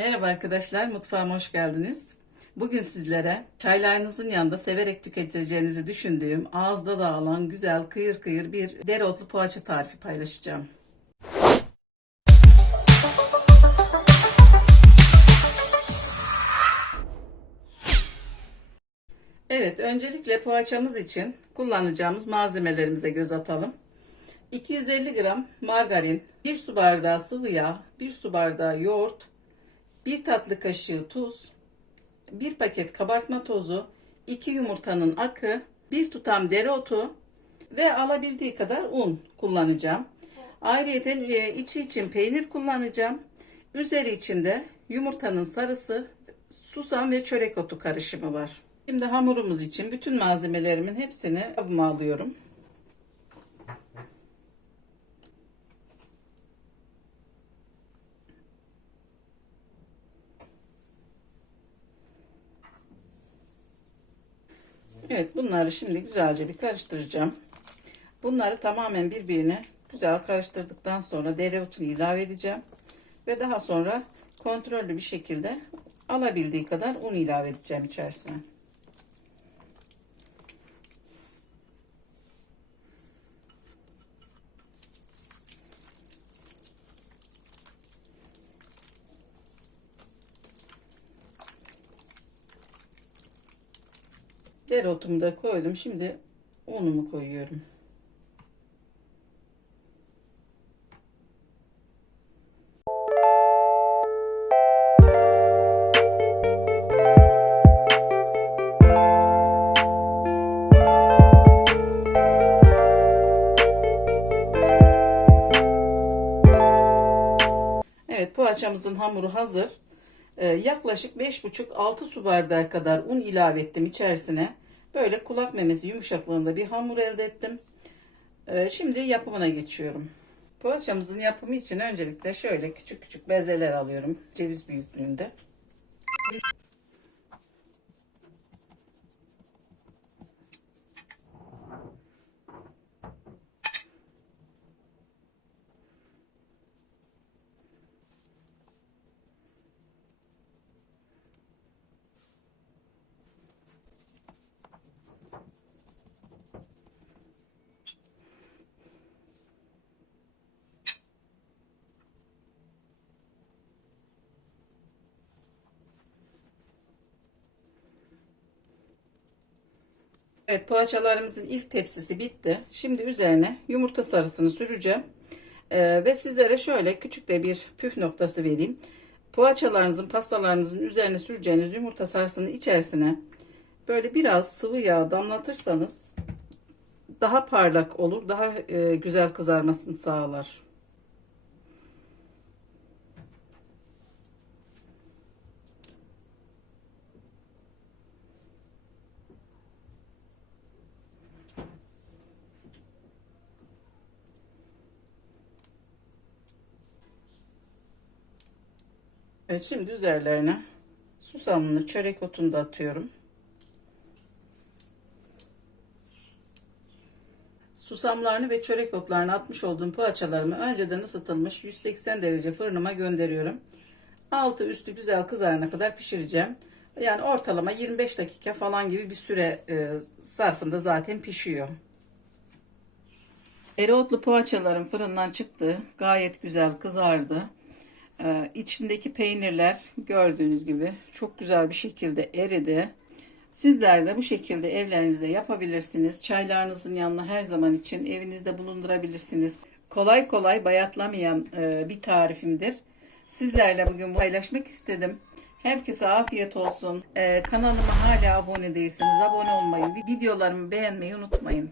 Merhaba arkadaşlar, mutfağıma hoş geldiniz. Bugün sizlere çaylarınızın yanında severek tüketeceğinizi düşündüğüm, ağızda dağılan güzel kıyır kıyır bir dereotlu poğaça tarifi paylaşacağım. Evet, öncelikle poğaçamız için kullanacağımız malzemelerimize göz atalım. 250 gram margarin, 1 su bardağı sıvı yağ, 1 su bardağı yoğurt, 1 tatlı kaşığı tuz, 1 paket kabartma tozu, 2 yumurtanın akı, 1 tutam dereotu ve alabildiği kadar un kullanacağım. Ayrıca e, içi için peynir kullanacağım. Üzeri içinde yumurtanın sarısı, susam ve çörek otu karışımı var. Şimdi hamurumuz için bütün malzemelerimin hepsini kabıma alıyorum. Evet bunları şimdi güzelce bir karıştıracağım. Bunları tamamen birbirine güzel karıştırdıktan sonra dereotunu ilave edeceğim. Ve daha sonra kontrollü bir şekilde alabildiği kadar un ilave edeceğim içerisine. Dereotumu da koydum. Şimdi unumu koyuyorum. Evet poğaçamızın hamuru hazır. Ee, yaklaşık 5,5-6 su bardağı kadar un ilave ettim içerisine. Böyle kulak memesi yumuşaklığında bir hamur elde ettim. Ee, şimdi yapımına geçiyorum. Poğaçamızın yapımı için öncelikle şöyle küçük küçük bezeler alıyorum. Ceviz büyüklüğünde. Evet poğaçalarımızın ilk tepsisi bitti. Şimdi üzerine yumurta sarısını süreceğim. Ee, ve sizlere şöyle küçük de bir püf noktası vereyim. Poğaçalarınızın, pastalarınızın üzerine süreceğiniz yumurta sarısının içerisine böyle biraz sıvı yağ damlatırsanız daha parlak olur, daha e, güzel kızarmasını sağlar. Evet şimdi üzerlerine susamını, çörek otunu da atıyorum. Susamlarını ve çörek otlarını atmış olduğum poğaçalarımı önceden ısıtılmış 180 derece fırınıma gönderiyorum. Altı üstü güzel kızarana kadar pişireceğim. Yani ortalama 25 dakika falan gibi bir süre e, sarfında zaten pişiyor. Ereotlu poğaçalarım fırından çıktı. Gayet güzel kızardı. Ee, içindeki peynirler gördüğünüz gibi çok güzel bir şekilde eridi. Sizler de bu şekilde evlerinizde yapabilirsiniz. Çaylarınızın yanına her zaman için evinizde bulundurabilirsiniz. Kolay kolay bayatlamayan e, bir tarifimdir. Sizlerle bugün paylaşmak istedim. Herkese afiyet olsun. Ee, kanalıma hala abone değilseniz abone olmayı, videolarımı beğenmeyi unutmayın.